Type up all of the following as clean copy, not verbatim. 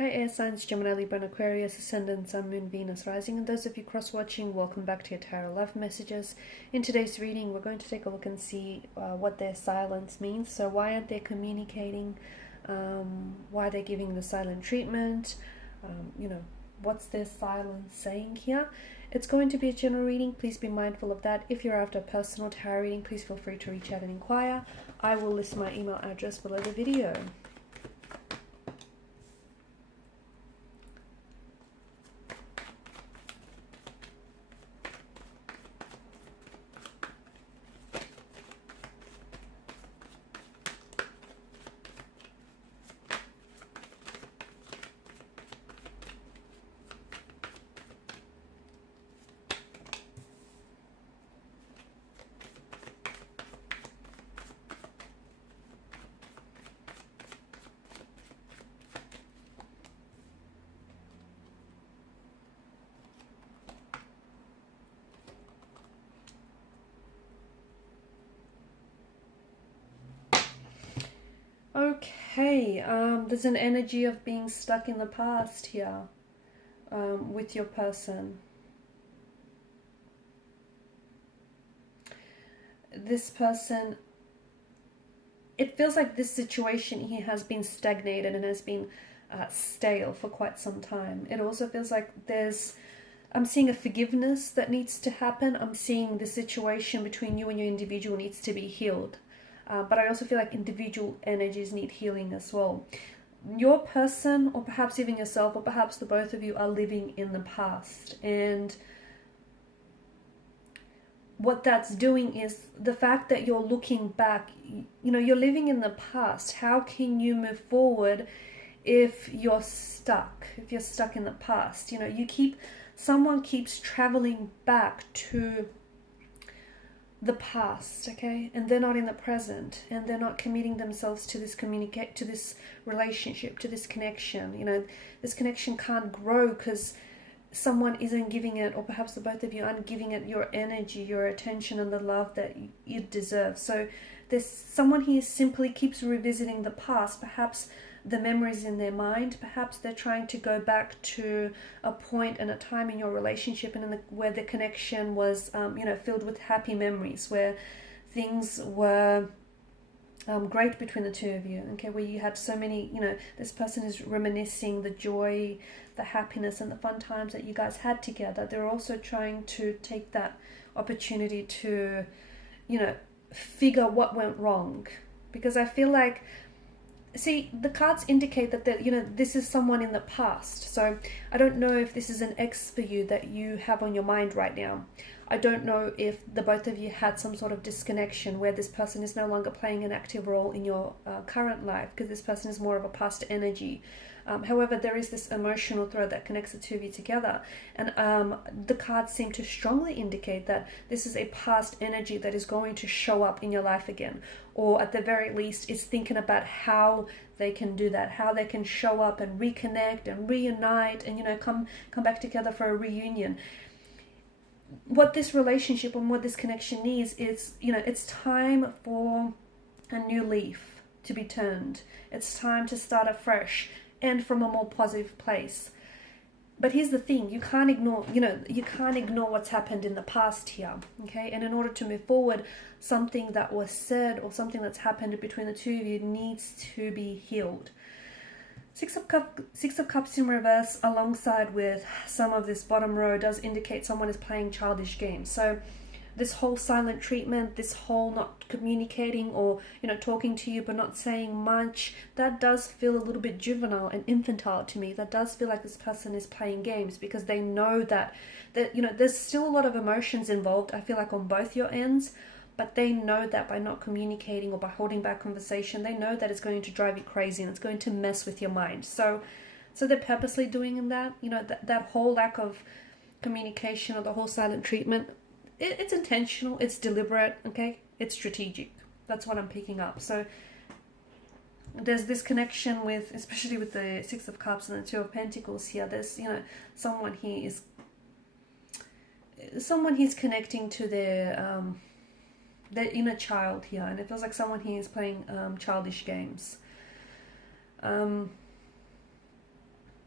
Hi air signs, Gemini, Libra and Aquarius, Ascendant, Sun, Moon, Venus, Rising, and those of you cross-watching, welcome back to your Tarot Love Messages. In today's reading, we're going to take a look and see what their silence means. So why aren't they communicating? Why they're giving the silent treatment? What's their silence saying here? It's going to be a general reading. Please be mindful of that. If you're after a personal tarot reading, please feel free to reach out and inquire. I will list my email address below the video. Okay, there's an energy of being stuck in the past here with your person. This person, it feels like this situation here has been stagnated and has been stale for quite some time. It also feels like I'm seeing a forgiveness that needs to happen. I'm seeing the situation between you and your individual needs to be healed. But I also feel like individual energies need healing as well. Your person, or perhaps even yourself, or perhaps the both of you are living in the past. And what that's doing is the fact that you're looking back, you're living in the past. How can you move forward if you're stuck in the past? Someone keeps traveling back to the past, okay, and they're not in the present, and they're not committing themselves to this relationship, to this connection. This connection can't grow because someone isn't giving it, or perhaps the both of you aren't giving it your energy, your attention, and the love that you deserve. So there's someone here simply keeps revisiting the past, perhaps the memories in their mind. Perhaps they're trying to go back to a point and a time in your relationship and where the connection was, filled with happy memories, where things were great between the two of you. Okay, where you had so many, this person is reminiscing the joy, the happiness, and the fun times that you guys had together. They're also trying to take that opportunity to, figure what went wrong, because I feel like, see, the cards indicate that this is someone in the past. So I don't know if this is an ex for you that you have on your mind right now. I don't know if the both of you had some sort of disconnection where this person is no longer playing an active role in your current life, because this person is more of a past energy. However, there is this emotional thread that connects the two of you together. And the cards seem to strongly indicate that this is a past energy that is going to show up in your life again. Or at the very least, is thinking about how they can do that, how they can show up and reconnect and reunite and, come back together for a reunion. What this relationship and what this connection needs is, it's time for a new leaf to be turned. It's time to start afresh and from a more positive place. But here's the thing, you can't ignore what's happened in the past here, okay? And in order to move forward, something that was said or something that's happened between the two of you needs to be healed. Six of Cups in reverse alongside with some of this bottom row does indicate someone is playing childish games. So this whole silent treatment, this whole not communicating or, talking to you but not saying much, that does feel a little bit juvenile and infantile to me. That does feel like this person is playing games because they know that there's still a lot of emotions involved, I feel like, on both your ends. But they know that by not communicating or by holding back conversation, they know that it's going to drive you crazy and it's going to mess with your mind. So they're purposely doing that. That whole lack of communication or the whole silent treatment, it's intentional, it's deliberate, okay? It's strategic. That's what I'm picking up. So there's this connection with, especially with the Six of Cups and the Two of Pentacles here, there's, someone he's connecting to their inner child here, and it feels like someone here is playing childish games.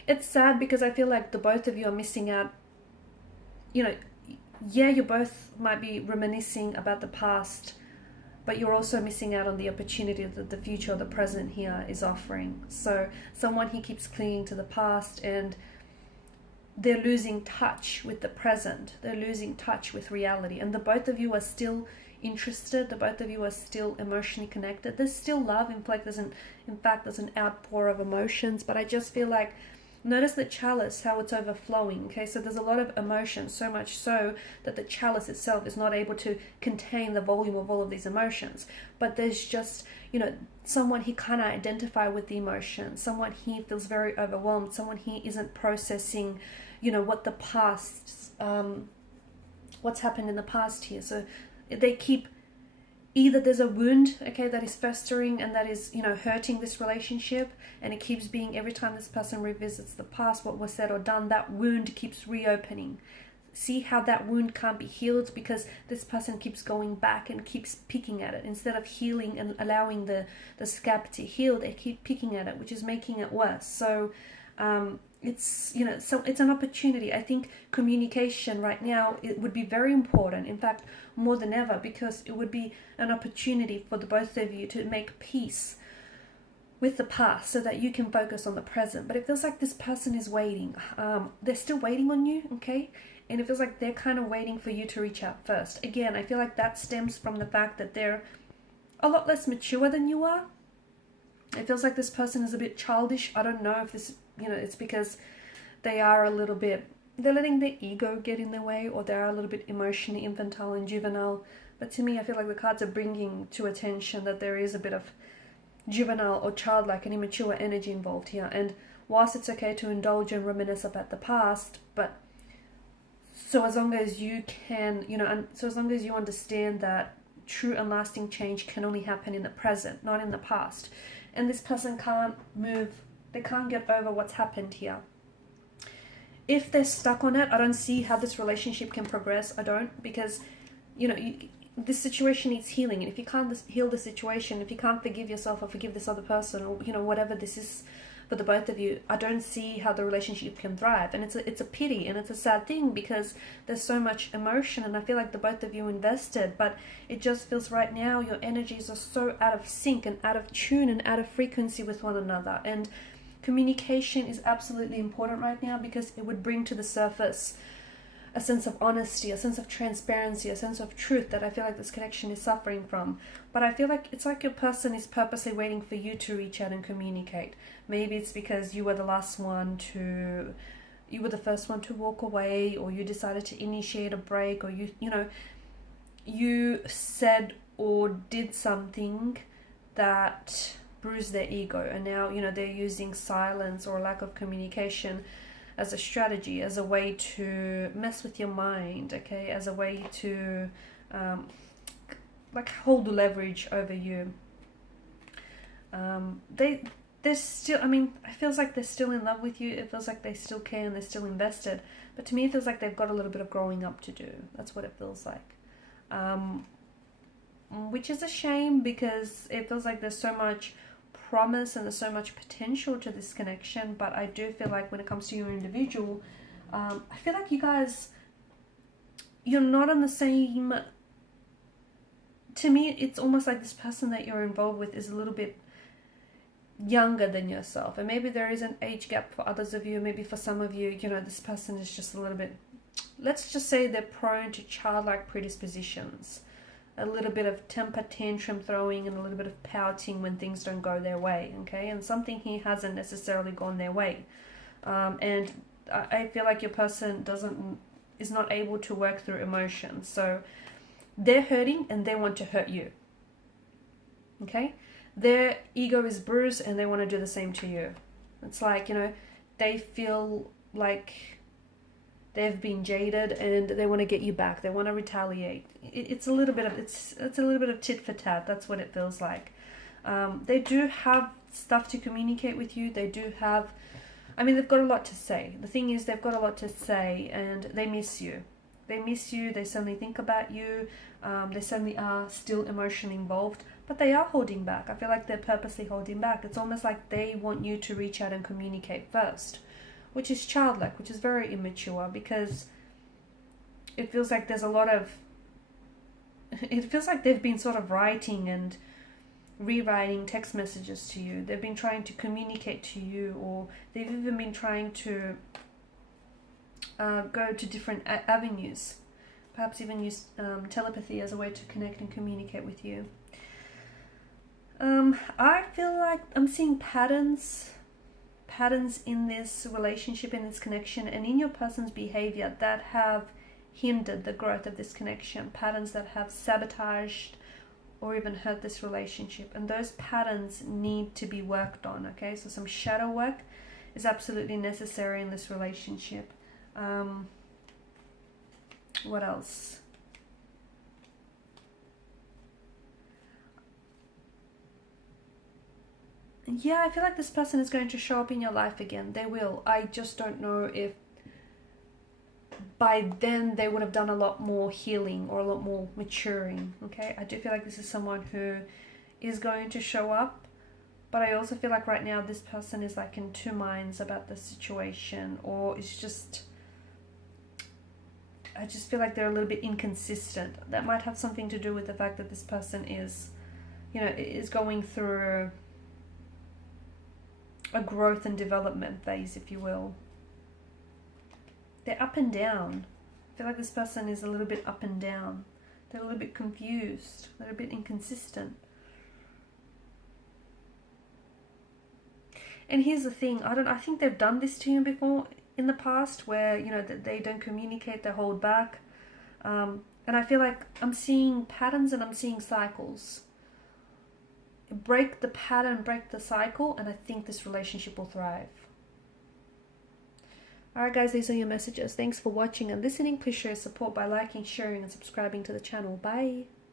It's sad because I feel like the both of you are missing out. You know, yeah, you both might be reminiscing about the past, but you're also missing out on the opportunity that the future or the present here is offering. So someone he keeps clinging to the past, and they're losing touch with the present. They're losing touch with reality. And the both of you are still interested. The both of you are still emotionally connected. There's still love. In fact, there's an outpour of emotions. But I just feel like, notice the chalice, how it's overflowing. Okay, so there's a lot of emotion, so much so that the chalice itself is not able to contain the volume of all of these emotions. But there's just, someone he can't identify with the emotion, someone he feels very overwhelmed, someone he isn't processing, what the past, what's happened in the past here. So they keep, either there's a wound, okay, that is festering and that is, hurting this relationship, and it keeps being, every time this person revisits the past, what was said or done, that wound keeps reopening. See how that wound can't be healed because this person keeps going back and keeps picking at it. Instead of healing and allowing the scab to heal, they keep picking at it, which is making it worse. So it's it's an opportunity. I think communication right now, it would be very important, in fact more than ever, because it would be an opportunity for the both of you to make peace with the past so that you can focus on the present. But it feels like this person is waiting. They're still waiting on you, okay? And it feels like they're kind of waiting for you to reach out first. Again, I feel like that stems from the fact that they're a lot less mature than you are. It feels like this person is a bit childish. I don't know if this, it's because they are a little bit, they're letting their ego get in their way, or they're a little bit emotionally infantile and juvenile. But to me, I feel like the cards are bringing to attention that there is a bit of juvenile or childlike and immature energy involved here. And whilst it's okay to indulge and reminisce about the past, but so as long as you can, so as long as you understand that true and lasting change can only happen in the present, not in the past. And this person can't move, they can't get over what's happened here. If they're stuck on it, I don't see how this relationship can progress. I don't, because, this situation needs healing. And if you can't heal the situation, if you can't forgive yourself or forgive this other person, or, whatever this is for the both of you, I don't see how the relationship can thrive. And it's a pity, and it's a sad thing, because there's so much emotion, and I feel like the both of you invested, but it just feels right now your energies are so out of sync and out of tune and out of frequency with one another. And communication is absolutely important right now, because it would bring to the surface a sense of honesty, a sense of transparency, a sense of truth that I feel like this connection is suffering from. But I feel like it's like your person is purposely waiting for you to reach out and communicate. Maybe it's because you were the first one to walk away, or you decided to initiate a break, or you said or did something that bruised their ego, and now they're using silence or lack of communication as a strategy, as a way to mess with your mind, okay, as a way to hold the leverage over you. They're still, it feels like they're still in love with you. It feels like they still care and they're still invested, but to me it feels like they've got a little bit of growing up to do. That's what it feels like, which is a shame, because it feels like there's so much promise and there's so much potential to this connection. But I do feel like when it comes to your individual, I feel like you guys, you're not on the same, to me it's almost like this person that you're involved with is a little bit younger than yourself. And maybe there is an age gap for others of you. Maybe for some of you, this person is just a little bit, let's just say they're prone to childlike predispositions, a little bit of temper tantrum throwing, and a little bit of pouting when things don't go their way, okay? And something here hasn't necessarily gone their way. And I feel like your person is not able to work through emotions. So they're hurting and they want to hurt you, okay? Their ego is bruised and they want to do the same to you. It's like, they feel like they've been jaded and they want to get you back. They want to retaliate. It's a little bit of tit for tat. That's what it feels like. They do have stuff to communicate with you. They do have, they've got a lot to say. The thing is, they've got a lot to say, and they miss you. They miss you. They certainly think about you. They certainly are still emotionally involved, but they are holding back. I feel like they're purposely holding back. It's almost like they want you to reach out and communicate first. which is childlike, which is very immature, because it feels like there's a lot of, it feels like they've been sort of writing and rewriting text messages to you. They've been trying to communicate to you, or they've even been trying to go to different avenues, perhaps even use telepathy as a way to connect and communicate with you. I feel like I'm seeing patterns in this relationship, in this connection, and in your person's behavior that have hindered the growth of this connection, patterns that have sabotaged or even hurt this relationship, and those patterns need to be worked on. Okay, so some shadow work is absolutely necessary in this relationship. What else? Yeah, I feel like this person is going to show up in your life again. They will. I just don't know if by then they would have done a lot more healing or a lot more maturing. Okay, I do feel like this is someone who is going to show up, but I also feel like right now this person is like in two minds about the situation, or it's just, I just feel like they're a little bit inconsistent. That might have something to do with the fact that this person is, you know, is going through a growth and development phase, if you will. They're up and down. I feel like this person is a little bit up and down. They're a little bit confused. They're a bit inconsistent. And here's the thing. I think they've done this to you before in the past, where, you know, that they don't communicate, they hold back. And I feel like I'm seeing patterns and I'm seeing cycles. Break the pattern, break the cycle, and I think this relationship will thrive. Alright guys, these are your messages. Thanks for watching and listening. Please show your support by liking, sharing and subscribing to the channel. Bye.